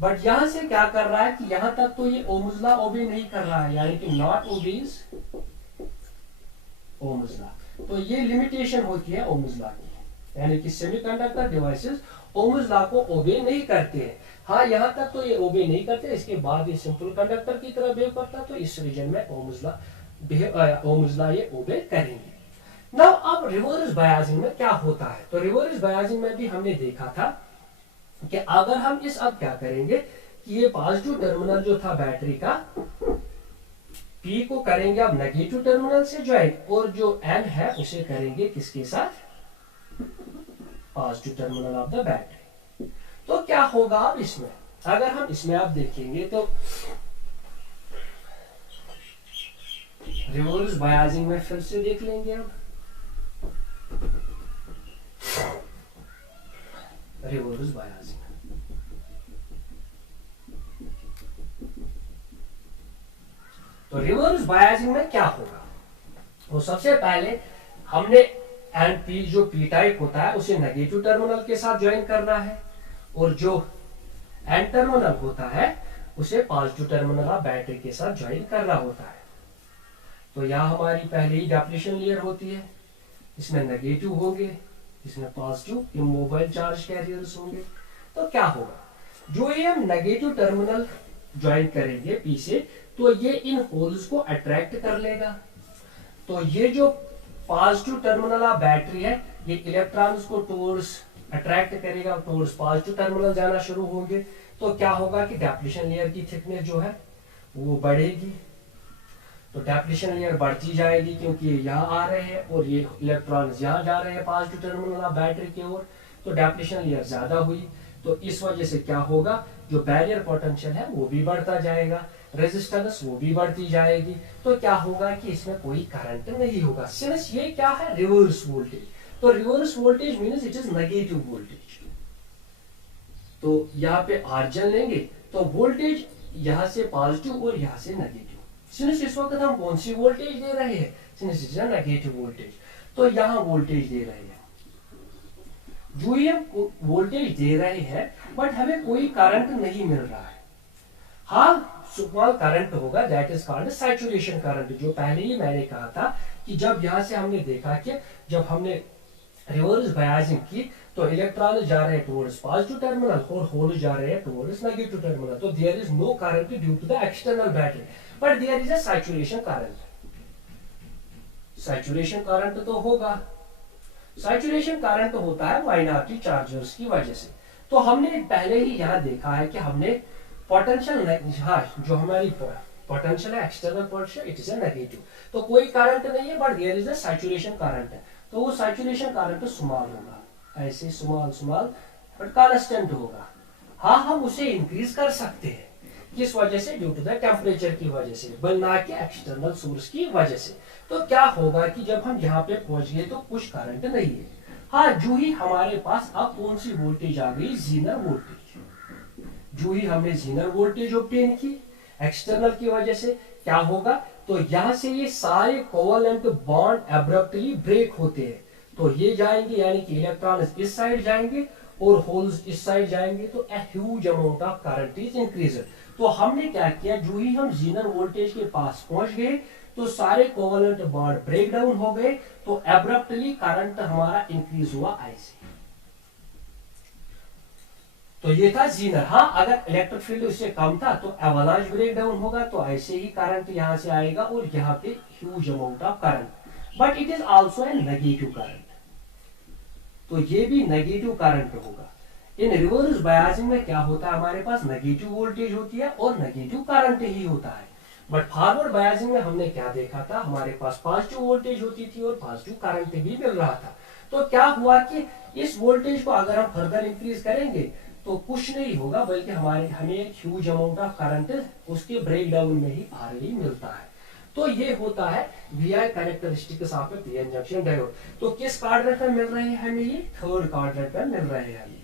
बट यहां से क्या कर रहा है कि यहां तक तो ये ओम्स लॉ ओबे नहीं कर रहा है, यानी कि नॉट ओबेज ओम्स लॉ। तो ये लिमिटेशन होती है ओम्स लॉ की, यानी कि सेमीकंडक्टर डिवाइसेस ओम्स लॉ को ओबे नहीं करते हैं। हाँ, यहां तक तो ये ओबे नहीं करते, इसके बाद ये सिंपल कंडक्टर की तरह बिहेव करता, तो इस रीजन में ओम्स लॉ ये ओबे करेंगे। नाउ अब रिवर्स बायसिंग में क्या होता है, तो रिवर्स बायसिंग में भी हमने देखा था कि अगर हम इस अब क्या करेंगे कि ये पॉजिटिव टर्मिनल जो था बैटरी का P को करेंगे अब नेगेटिव टर्मिनल से ज्वाइन, और जो N है उसे करेंगे किसके साथ, positive terminal of the battery. तो क्या होगा अब इसमें, अगर हम इसमें आप देखेंगे तो रिवर्स बायसिंग में फिर से देख लेंगे। अब रिवर्स बायसिंग। तो रिवर्स बायसिंग में क्या होगा, तो सबसे पहले हमने एन पी जो पी टाइप होता है उसे नेगेटिव टर्मिनल के साथ ज्वाइन करना है, और जो एन टर्मिनल होता है उसे पॉजिटिव टर्मिनल ऑफ बैटरी के साथ ज्वाइन करना होता है। तो यहाँ हमारी पहले ही डिप्लीशन लेयर होती है, इसमें नेगेटिव होंगे, इसमें पॉजिटिव इमोबाइल चार्ज कैरियर्स होंगे। तो क्या होगा, जो ये हम नेगेटिव टर्मिनल ज्वाइन करेंगे पी से, तो ये इन होल्स को अट्रैक्ट कर लेगा। तो ये जो पॉजिटिव टर्मिनल ऑफ बैटरी है ये इलेक्ट्रॉन्स को टुवर्ड्स अट्रैक्ट करेगा, टुवर्ड्स पॉजिटिव टर्मिनल जाना शुरू होंगे। तो क्या होगा कि डिप्लीशन लेयर की थिकनेस जो है वो बढ़ेगी। तो डिप्लीशन लेयर बढ़ती जाएगी क्योंकि ये यहाँ आ रहे हैं और ये इलेक्ट्रॉन्स यहाँ जा रहे हैं पॉजिटिव टर्मिनल ऑफ बैटरी की ओर। तो डिप्लीशन लेयर ज्यादा हुई, तो इस वजह से क्या होगा, जो बैरियर पोटेंशियल है वो भी बढ़ता जाएगा, रेजिस्टेंस वो भी बढ़ती जाएगी। तो क्या होगा कि इसमें कोई करंट नहीं होगा, सिंस ये क्या है, रिवर्स वोल्टेज। तो reverse voltage means it is negative voltage. तो यहाँ पे आर्जन लेंगे तो वोल्टेज यहाँ से पॉजिटिव और यहाँ से नेगेटिव। सिंस इस वक्त हम कौन सी वोल्टेज दे रहे हैं, since it is negative voltage, तो यहाँ वोल्टेज दे रहे हैं। जो ये वोल्टेज दे रहे हैं बट हमें कोई करंट नहीं मिल रहा है। हाँ, स्मॉल करंट होगा, that is called saturation current. जो पहले ही मैंने कहा था कि जब यहां से हमने देखा कि जब हमने रिवर्स बायसिंग की तो इलेक्ट्रॉन जा रहे हैं टुवर्ड्स पॉजिटिव टर्मिनल और होल जा रहे हैं टुवर्ड्स नेगेटिव टर्मिनल। तो there is no current due to the external battery, but there is a saturation current. Saturation current तो होगा, सैचुरेशन करंट होता है माइनॉरिटी चार्जर्स की वजह से। तो हमने पहले ही यहाँ देखा है कि हमने पोटेंशियल, हाँ, जो हमारी पोटेंशियल है external potential it is a negative, तो कोई करंट नहीं है but there is a saturation current है। तो वो सैचुरेशन करंट स्मॉल होगा, ऐसे स्मॉल स्मॉल बट कांस्टेंट होगा। हाँ, हम उसे इंक्रीज कर सकते हैं, किस वजह से, ड्यू टू द टेम्परेचर की वजह से, बल ना कि एक्सटर्नल सोर्स की वजह से। तो क्या होगा कि जब हम यहाँ पे पहुंच गए तो कुछ करंट नहीं है। हाँ, जो ही हमारे पास अब कौन सी वोल्टेज आ गई, जीनर वोल्टेज। जो ही हमने जीनर वोल्टेज ऑब्टेन की एक्सटर्नल की वजह से, क्या होगा, तो यहां से ये सारे कोवेलेंट बॉन्ड एब्रप्टली ब्रेक होते हैं। तो ये जाएंगे, यानी कि इलेक्ट्रॉन इस साइड जाएंगे और होल्स इस साइड जाएंगे, तो a huge amount of current is increase. तो हमने क्या किया, जो ही हम जीनर वोल्टेज के पास पहुंच गए तो सारे कोवेलेंट बॉन्ड ब्रेक डाउन हो गए, तो एब्रप्टली करंट हमारा इंक्रीज हुआ ऐसे। तो ये था जीनर। हाँ, अगर इलेक्ट्रिक फील्ड उससे कम था तो एवलांच ब्रेक डाउन होगा, तो ऐसे ही करंट यहां से आएगा और यहाँ पे huge amount of current, but it is also a negative current. तो ये भी नेगेटिव करंट होगा। इन रिवर्स बायसिंग में क्या होता है, हमारे पास नेगेटिव वोल्टेज होती है और नेगेटिव करंट ही होता है। बट फॉरवर्ड बायसिंग में हमने क्या देखा था, हमारे पास पॉजिटिव वोल्टेज होती थी और पॉजिटिव करंट भी मिल रहा था। तो क्या हुआ कि इस वोल्टेज को अगर हम फर्दर इंक्रीज करेंगे तो कुछ नहीं होगा, बल्कि हमें एक ह्यूज अमाउंट ऑफ करंट उसके ब्रेक डाउन में ही आरएल मिलता है। तो ये होता है VI characteristics of a PN junction diode. तो किस क्वाड्रेंट में मिल रहे हैं हमें, ये थर्ड क्वाड्रेंट में मिल रहे हैं हमें।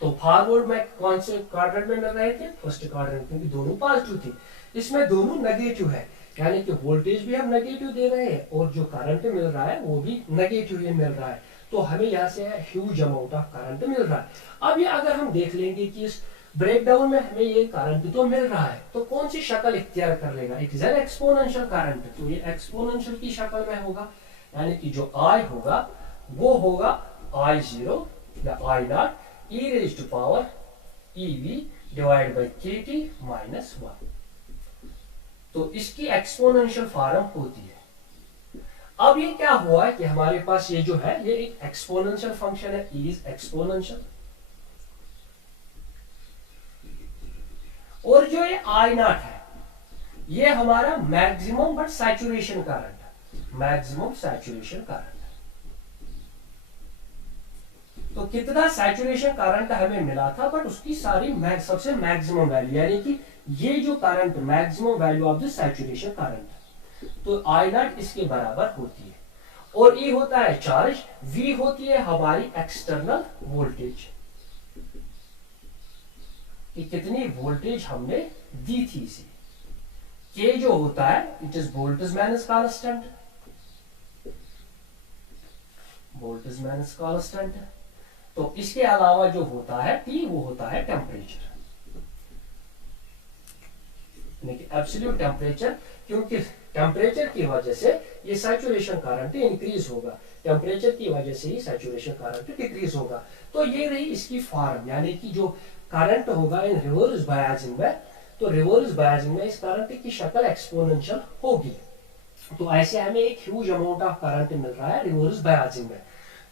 तो फॉरवर्ड में कौन से क्वाड्रेंट में मिल रहे थे, फर्स्ट क्वाड्रेंट, क्योंकि दोनों पॉजिटिव थी। इसमें दोनों नेगेटिव है, यानी कि वोल्टेज भी हम नेगेटिव दे रहे हैं और जो करंट मिल रहा है वो भी नेगेटिव ही मिल रहा है। तो हमें यहाँ से ह्यूज अमाउंट ऑफ करंट मिल रहा है। अब ये अगर हम देख लेंगे कि इस ब्रेकडाउन में हमें ये करंट तो मिल रहा है, तो कौन सी शक्ल इख्तियार कर लेगा, it is an exponential current. तो ये एक्सपोनेंशियल की शक्ल में होगा, यानी कि जो आई होगा वो होगा I0 या I0 e raised to power EV divide by KT minus 1। तो इसकी एक्सपोनेंशियल फॉर्म होती है। अब ये क्या हुआ कि हमारे पास ये जो है ये एक एक्सपोनेंशियल फंक्शन है, इज एक्सपोनेंशियल, और जो ये I0 है ये हमारा मैक्सिमम बट सैचुरेशन करंट है, मैक्सिमम सैचुरेशन करंट। तो कितना सैचुरेशन करंट हमें मिला था, बट उसकी सारी सबसे मैक्सिमम वैल्यू, यानी कि ये जो current maximum value of the saturation current, तो I0 इसके बराबर होती है। और E होता है चार्ज, V होती है हमारी एक्सटर्नल वोल्टेज, कि कितनी वोल्टेज हमने दी थी इसे। K जो होता है it is Boltzmann constant, Boltzmann constant. तो इसके अलावा जो होता है T वो होता है टेम्परेचर, एब्सोल्यूट टेम्परेचर, क्योंकि टेम्परेचर की वजह से ये सैचुरेशन करंट इंक्रीज होगा, टेम्परेचर की वजह से ही सैचुरेशन करंट डिक्रीज होगा। तो ये रही इसकी फॉर्म, यानी कि जो करंट होगा इन रिवर्स बायसिंग में, तो रिवर्स बायसिंग में इस करंट की शक्ल एक्सपोनेंशियल होगी। तो ऐसे हमें एक ह्यूज अमाउंट ऑफ करंट मिल रहा है रिवर्स बायसिंग में।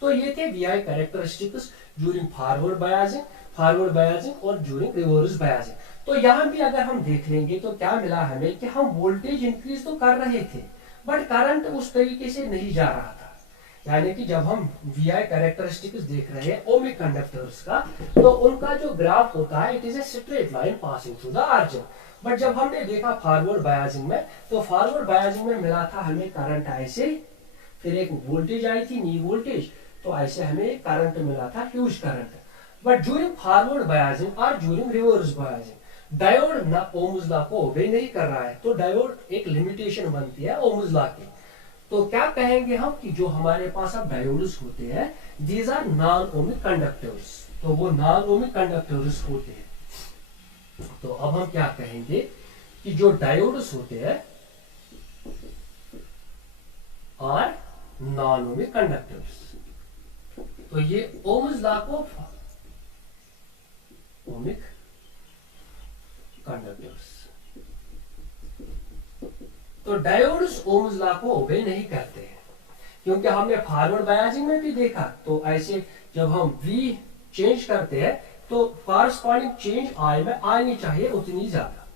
तो ये थे V I characteristics during forward biasing और ड्यूरिंग रिवर्स बायसिंग। तो यहाँ भी अगर हम देख लेंगे तो क्या मिला हमें कि हम वोल्टेज इंक्रीज तो कर रहे थे बट करंट उस तरीके से नहीं जा रहा था। यानी कि जब हम वी आई कैरेक्टरिस्टिक्स देख रहे हैं ओमिक कंडक्टर्स का, तो उनका जो ग्राफ होता है it is a straight line passing through the origin. But जब हमने देखा फॉरवर्ड बायसिंग में, तो फॉरवर्ड बायसिंग में मिला था हमें करंट ऐसे, फिर एक वोल्टेज आई थी नी वोल्टेज, तो ऐसे हमें करंट मिला था huge current. But during forward biasing और ड्यूरिंग रिवर्स बायसिंग डायोड ना ओम्स लॉ को ओबे नहीं कर रहा है, तो डायोड एक लिमिटेशन बनती है ओम्स लॉ की। तो क्या कहेंगे हम कि जो हमारे पास अब डायोड्स होते हैं these are non ohmic conductors, तो वो नॉन ओमिक कंडक्टर्स होते हैं। तो अब हम क्या कहेंगे कि जो डायोड्स होते हैं आर नॉन ओमिक कंडक्टर्स। तो ये ओम्स लॉ को ओमिक कंडक्टर्स, तो डायोड्स ओम्स लॉ को ओबे नहीं करते हैं, क्योंकि हमने फॉरवर्ड बायसिंग में भी देखा। तो ऐसे जब हम V चेंज करते हैं तो कॉरस्पॉन्डिंग चेंज I में आनी चाहिए उतनी ज्यादा,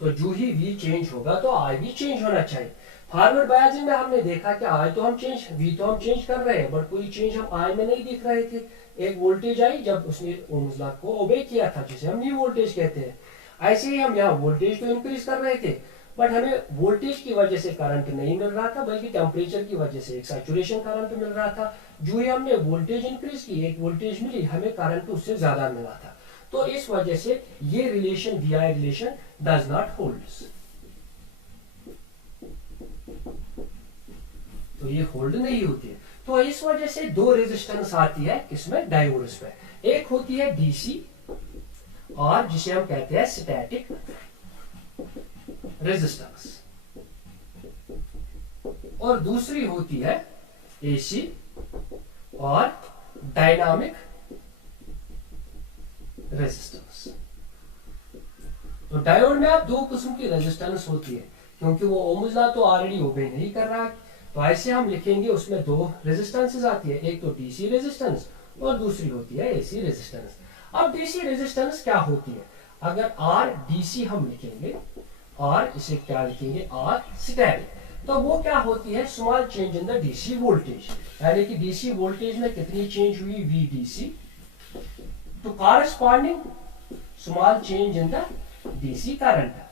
तो जो ही V चेंज होगा तो I भी चेंज होना चाहिए। फॉरवर्ड बायसिंग में हमने देखा कि I तो हम चेंज, V तो हम चेंज कर रहे हैं बट कोई चेंज हम I में नहीं दिख रहे थे। एक वोल्टेज आई जब उसने ओम्स लॉ को ओबे किया था, जिसे हम न्यू वोल्टेज कहते हैं। ऐसे ही हम यहाँ वोल्टेज तो इंक्रीज कर रहे थे बट हमें वोल्टेज की वजह से करंट नहीं मिल रहा था, बल्कि टेम्परेचर की वजह से एक सैचुरेशन करंट मिल रहा था। जो ही हमने वोल्टेज इंक्रीज की, एक वोल्टेज मिली, हमें करंट उससे ज्यादा मिला था। तो इस वजह से ये relation V I relation does not hold, तो ये होल्ड नहीं होती है। तो इस वजह से दो रेजिस्टेंस आती है किसमें, डायोड्स में। एक होती है डीसी और जिसे हम कहते हैं स्टैटिक रेजिस्टेंस, और दूसरी होती है एसी और डायनामिक रेजिस्टेंस। तो डायोड में अब दो किस्म की रेजिस्टेंस होती है, क्योंकि वो ओम्स लॉ तो ऑलरेडी ओबे नहीं कर रहा है, तो ऐसे हम लिखेंगे उसमें दो रेजिस्टेंसेस आती है, एक तो डीसी रेजिस्टेंस और दूसरी होती है एसी रेजिस्टेंस। अब डीसी रेजिस्टेंस क्या होती है, अगर आर डीसी हम लिखेंगे और इसे क्या लिखेंगे आर स्टैटिक, तो वो क्या होती है small change in the DC voltage, यानी कि डीसी वोल्टेज में कितनी चेंज हुई वी डीसी, तो corresponding small change in the DC current.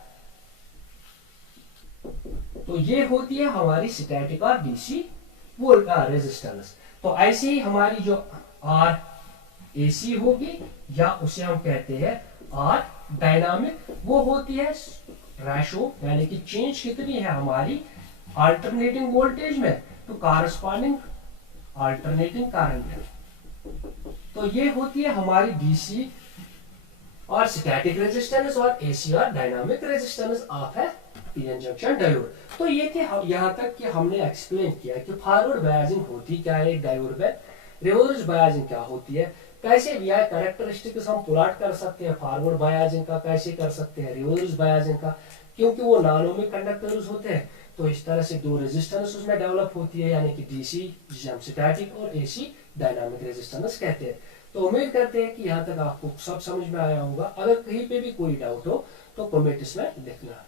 तो ये होती है हमारी स्टैटिक और डीसी रेजिस्टेंस। तो ऐसे ही हमारी जो आर एसी होगी या उसे हम कहते हैं आर डायनामिक, वो होती है रेशो, यानी कि चेंज कितनी है हमारी अल्टरनेटिंग वोल्टेज में तो कॉरस्पॉन्डिंग अल्टरनेटिंग करंट। तो ये होती है हमारी डीसी और स्टैटिक रेजिस्टेंस और एसी और डायनामिक रेजिस्टेंस ऑफ है पीएन जंक्शन डायोड। तो ये थे यहाँ तक कि हमने एक्सप्लेन किया कि फॉरवर्ड बायसिंग होती क्या है डायोड में, रिवर्स बायसिंग क्या होती है, कैसे वी आई कैरेक्टरिस्टिक्स हम प्लॉट कर सकते हैं फॉरवर्ड बायसिंग का, कैसे कर सकते हैं रिवर्स बायसिंग का, क्योंकि वो नॉन ओमिक कंडक्टर्स होते हैं। तो इस तरह से दो रेजिस्टेंस उसमें डेवलप होती है, यानी कि डीसी जिसे हम स्टैटिक और एसी डायनामिक रेजिस्टेंस कहते हैं। तो उम्मीद करते हैं कि यहाँ तक आपको सब समझ में आया होगा। अगर कहीं पे भी कोई डाउट हो तो कमेंट्स में लिखना।